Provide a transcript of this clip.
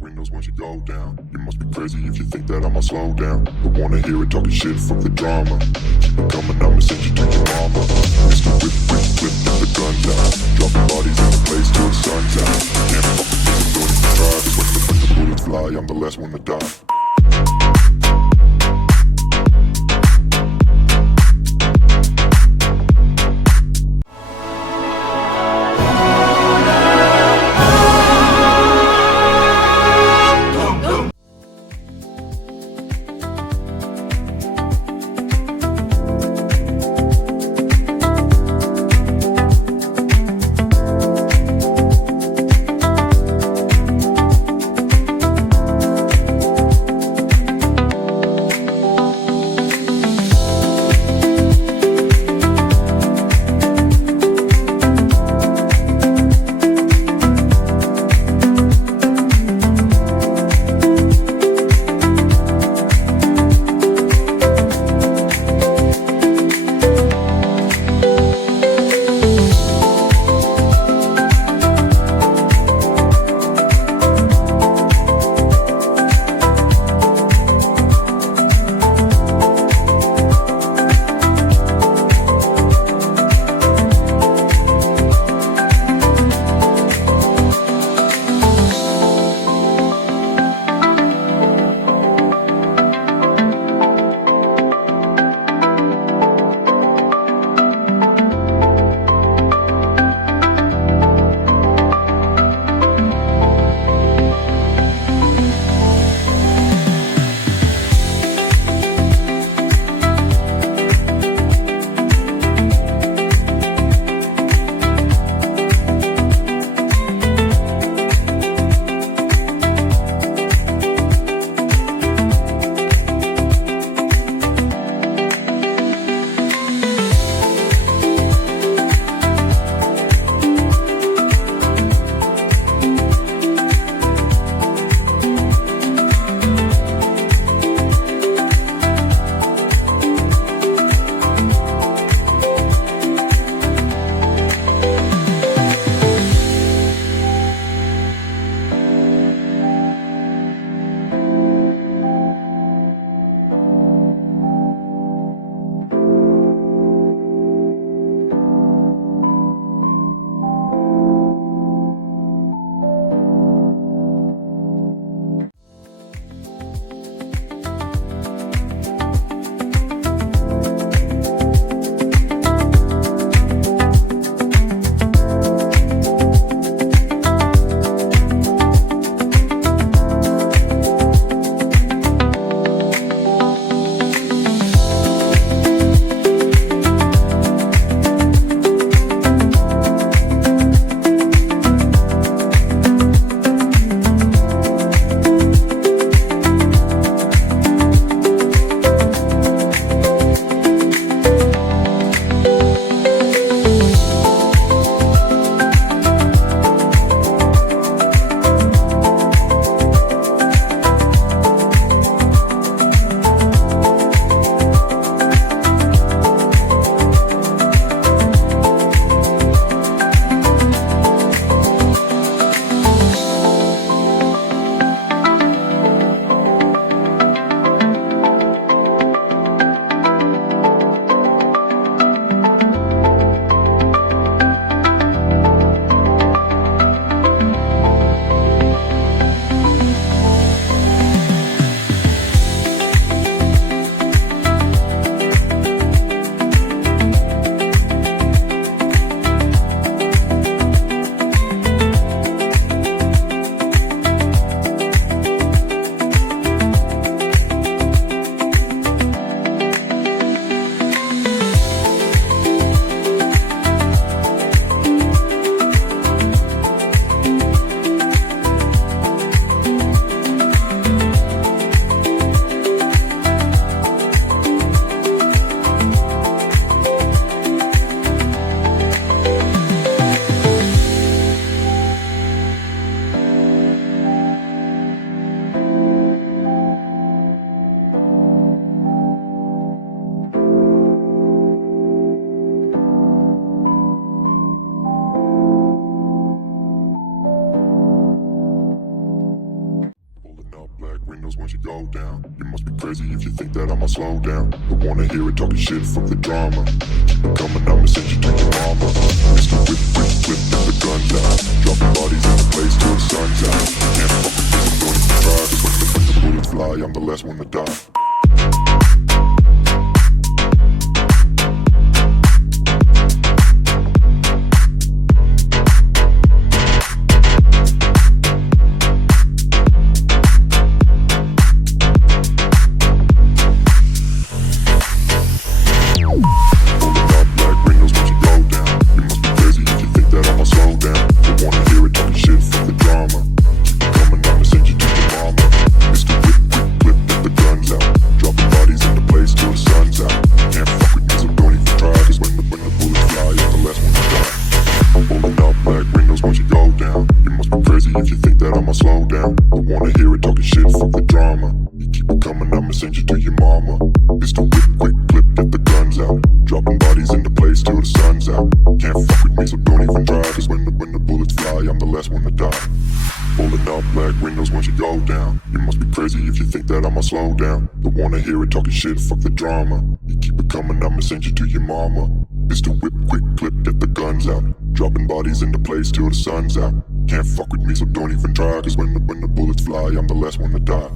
windows once you go down. You must be crazy if you think that I'ma slow down. Don't wanna hear it talking shit, fuck the drama. Keep it coming, I'ma send you to your mama. Mr. Whip, whip, whip, get the guns out. Dropping bodies in the place till the sun's out. You can't fuck with me, so don't even try. Cause when the bullets fly, I'm the last one to die. black windows once you go down. You must be crazy if you think that I'ma slow down. Don't wanna hear it talking shit, fuck the drama. Keep it coming, I'ma send you to your mama. Mr. Whip, whip, whip, get the guns out. Dropping bodies in the place till the sun's out. Can't fuck with this, I'm going to try. Cause when the bullets fly, I'm the last one to die. Slow down, don't wanna hear it talking shit, fuck the drama. You keep it coming, I'ma send you to your mama. It's the whip, quick clip, get the guns out. Dropping bodies in the place till the sun's out. Can't fuck with me, so don't even try. Cause when the bullets fly, I'm the last one to die. Pulling up black windows once you go down. You must be crazy if you think that I'ma slow down. Don't wanna hear it talking shit, fuck the drama. You keep it coming, I'ma send you to your mama. It's the whip, quick clip, get the guns out. Dropping bodies in the place till the sun's out. Can't fuck with me, so don't even try. Cause when the bullets fly, I'm the last one to die.